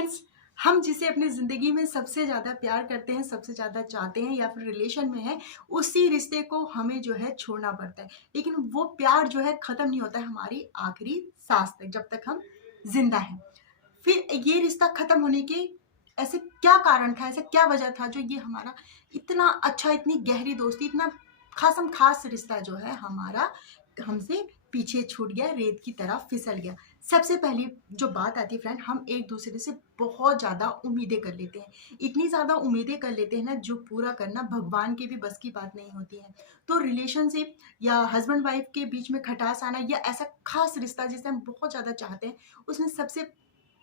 Friends, हम जिसे अपनी ज़िंदगी में सबसे ज़्यादा प्यार करते हैं, सबसे ज़्यादा चाहते हैं या फिर रिलेशन में हैं, उसी रिश्ते को हमें जो है छोड़ना पड़ता है। लेकिन वो प्यार जो है ख़त्म नहीं होता है हमारी आखिरी साँस तक, जब तक हम ज़िंदा हैं। फिर ये रिश्ता ख़त्म होने के ऐसे क्या कारण था, ऐसा क्या वजह था जो ये हमारा इतना अच्छा, इतनी गहरी दोस्ती, इतना ख़ास रिश्ता जो है हमारा हमसे पीछे छूट गया, रेत की तरह फिसल गया। सबसे पहली जो बात आती है फ्रेंड, हम एक-दूसरे से बहुत ज़्यादा उम्मीदें कर लेते हैं। इतनी ज़्यादा उम्मीदें कर लेते हैं ना, जो पूरा करना भगवान के भी बस की बात नहीं होती है। तो रिलेशनशिप या हस्बैंड वाइफ के बीच में खटास आना या ऐसा ख़ास रिश्ता जिसे हम बहुत ज़्यादा चाहते हैं, उसमें सबसे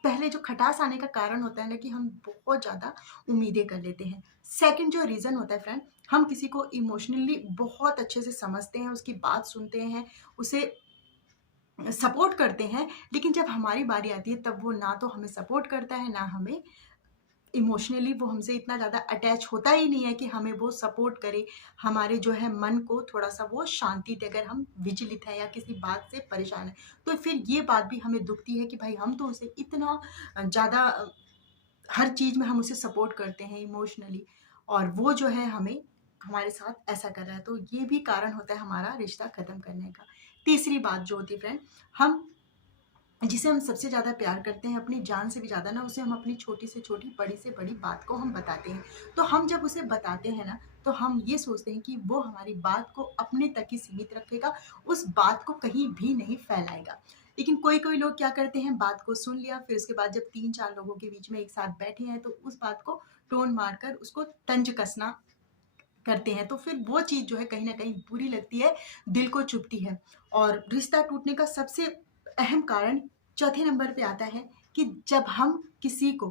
पहले जो खटास आने का कारण होता है ना कि हम बहुत ज़्यादा उम्मीदें कर लेते हैं। सेकंड जो रीज़न होता है फ्रेंड, हम किसी को इमोशनली बहुत अच्छे से समझते हैं, उसकी बात सुनते हैं, उसे सपोर्ट करते हैं, लेकिन जब हमारी बारी आती है तब वो ना तो हमें सपोर्ट करता है, ना हमें इमोशनली वो हमसे इतना ज़्यादा अटैच होता ही नहीं है कि हमें वो सपोर्ट करे, हमारे जो है मन को थोड़ा-सा वो शांति दे। अगर हम विचलित हैं या किसी बात से परेशान हैं, तो फिर ये बात भी हमें दुखती है कि भाई हम तो उसे इतना ज़्यादा हर चीज़ में हम उसे सपोर्ट करते हैं इमोशनली, और वो जो है हमें हमारे साथ ऐसा कर रहा है, तो ये भी कारण होता है हमारा रिश्ता ख़त्म करने का। तीसरी बात जो होती है फ्रेंड, हम जिसे हम सबसे ज़्यादा प्यार करते हैं, अपनी जान से भी ज़्यादा ना, उसे हम अपनी छोटी से छोटी, बड़ी से बड़ी बात को हम बताते हैं। तो हम जब उसे बताते हैं ना, तो हम ये सोचते हैं कि वो हमारी बात को अपने तक ही सीमित रखेगा, उस बात को कहीं भी नहीं फैलाएगा। लेकिन कोई-कोई लोग क्या करते हैं, बात को सुन लिया, फिर उसके बाद जब 3-4 लोगों के बीच में एक साथ बैठे हैं, तो उस बात को टोन मारकर उसको तंज कसना करते हैं। तो फिर वो चीज़ जो है कहीं न कहीं बुरी लगती है, दिल को चुभती है। और रिश्ता टूटने का सबसे अहम कारण चौथे नंबर पे आता है कि जब हम किसी को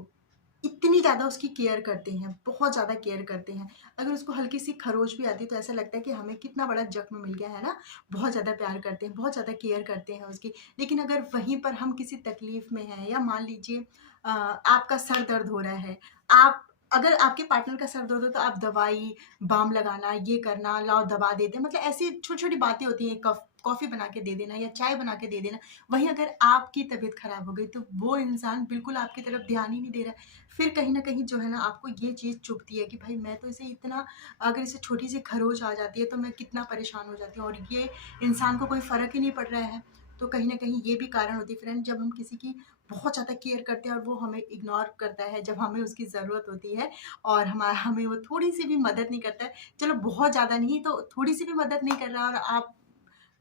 इतनी ज़्यादा उसकी केयर करते हैं, बहुत ज़्यादा केयर करते हैं, अगर उसको हल्की-सी खरोंच भी आती है तो ऐसा लगता है कि हमें कितना बड़ा ज़ख्म मिल गया है ना? बहुत ज़्यादा प्यार करते हैं, बहुत ज़्यादा केयर करते हैं उसकी। लेकिन अगर वहीं पर हम किसी तकलीफ़ में हैं, या मान लीजिए आपका सर दर्द हो रहा है, आप अगर आपके पार्टनर का सर दर्द हो तो आप दवाई, बाम लगाना, ये करना, लाओ दवा देते हैं, मतलब ऐसी छोटी-छोटी बातें होती हैं, कॉफ़ी बना के दे देना या चाय बना के दे देना। वहीं अगर आपकी तबीयत ख़राब हो गई तो वो इंसान बिल्कुल आपकी तरफ ध्यान ही नहीं दे रहा है। फिर कहीं न कहीं जो है ना, आपको ये चीज़ चुभती है कि भाई मैं तो इसे इतना, अगर इसे छोटी-सी खरोंच आ जाती है तो मैं कितना परेशान हो जाती हूँ, और ये इंसान को कोई फ़र्क ही नहीं पड़ रहा है। तो कहीं न कहीं ये भी कारण होती है फ्रेंड, जब हम किसी की बहुत ज़्यादा केयर करते हैं और वो हमें इग्नोर करता है जब हमें उसकी ज़रूरत होती है, और हमें वो थोड़ी-सी भी मदद नहीं करता है। चलो बहुत ज़्यादा नहीं तो थोड़ी-सी भी मदद नहीं कर रहा, और आप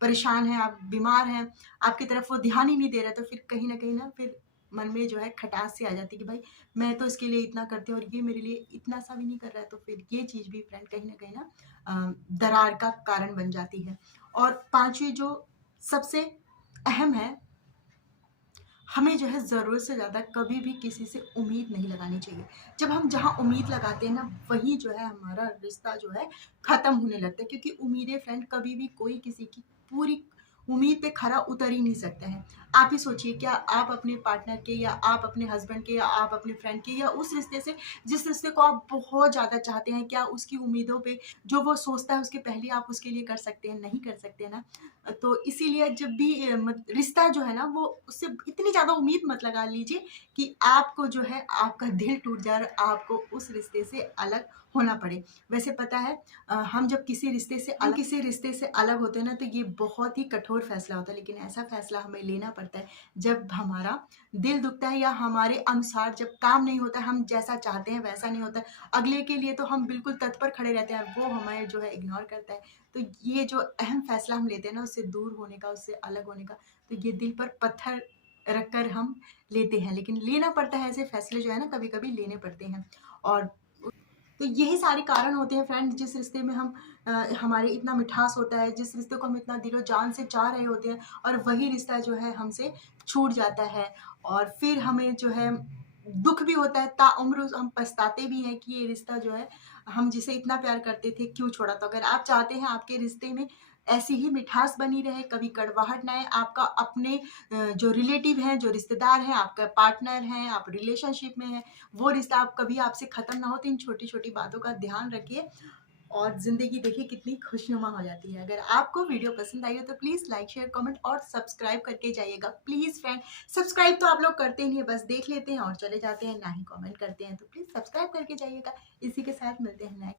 परेशान हैं, आप बीमार हैं, आपकी तरफ वो ध्यान ही नहीं दे रहा, तो फिर कहीं न कहीं ना, फिर मन में जो है खटास सी आ जाती है कि भाई मैं तो इसके लिए इतना करती हूँ और ये मेरे लिए इतना सा भी नहीं कर रहा है। तो फिर ये चीज़ भी फ्रेंड कहीं न कहीं ना दरार का कारण बन जाती है। और 5वीं जो सबसे अहम है, हमें जो है ज़रूरत से ज़्यादा कभी भी किसी से उम्मीद नहीं लगानी चाहिए। जब हम जहाँ उम्मीद लगाते हैं ना, वहीं जो है हमारा रिश्ता जो है ख़त्म होने लगता है, क्योंकि उम्मीदें फ्रेंड कभी भी कोई किसी की पूरी उम्मीद पे खरा उतर ही नहीं सकता है। आप ही सोचिए, क्या आप अपने पार्टनर के, या आप अपने हस्बैंड के, या आप अपने फ्रेंड के, या उस रिश्ते से जिस रिश्ते को आप बहुत ज़्यादा चाहते हैं, क्या उसकी उम्मीदों पे जो वो सोचता है उसके पहले आप उसके लिए कर सकते हैं? नहीं कर सकते ना। तो इसीलिए जब भी रिश्ता जो है ना, वो उससे इतनी ज़्यादा उम्मीद मत लगा लीजिए कि आपको जो है आपका दिल टूट जाए और आपको उस रिश्ते से अलग होना पड़े। वैसे पता है, हम जब किसी रिश्ते से अलग होते हैं ना, तो ये बहुत ही कठोर फ़ैसला होता है, लेकिन ऐसा फ़ैसला हमें लेना पड़ता है जब हमारा दिल दुखता है, या हमारे अनुसार जब काम नहीं होता है, हम जैसा चाहते हैं वैसा नहीं होता है। अगले के लिए तो हम बिल्कुल तत्पर खड़े रहते हैं, और वो हमें जो है इग्नोर करता है। तो ये जो अहम फ़ैसला हम लेते हैं ना, उससे दूर होने का, उससे अलग होने का, तो ये दिल पर पत्थर रख कर हम लेते हैं, लेकिन लेना पड़ता है, ऐसे फ़ैसले जो है ना कभी-कभी लेने पड़ते हैं। और तो यही सारे कारण होते हैं फ्रेंड, जिस रिश्ते में हम हमारे इतना मिठास होता है, जिस रिश्ते को हम इतना दिलो-जान से चाह रहे होते हैं, और वही रिश्ता जो है हमसे छूट जाता है, और फिर हमें जो है दुःख भी होता है, ताउम्र हम पछताते भी हैं कि ये रिश्ता जो है, हम जिसे इतना प्यार करते थे, क्यों छोड़ा। तो अगर आप चाहते हैं आपके रिश्ते में ऐसी ही मिठास बनी रहे, कभी कड़वाहट ना आए, आपका अपने जो रिलेटिव हैं, जो रिश्तेदार हैं, आपका पार्टनर हैं, आप रिलेशनशिप में हैं, वो रिश्ता आप कभी आपसे ख़त्म ना हो, तो इन छोटी-छोटी बातों का ध्यान रखिए। और ज़िंदगी देखिए कितनी खुशनुमा हो जाती है। अगर आपको वीडियो पसंद आई हो तो प्लीज़ लाइक, शेयर, कमेंट और सब्सक्राइब करके जाइएगा। प्लीज़ फ्रेंड, सब्सक्राइब तो आप लोग करते ही नहीं है, बस देख लेते हैं और चले जाते हैं, ना ही कमेंट करते हैं। तो प्लीज़ सब्सक्राइब करके जाइएगा। इसी के साथ मिलते हैं नेक्स्ट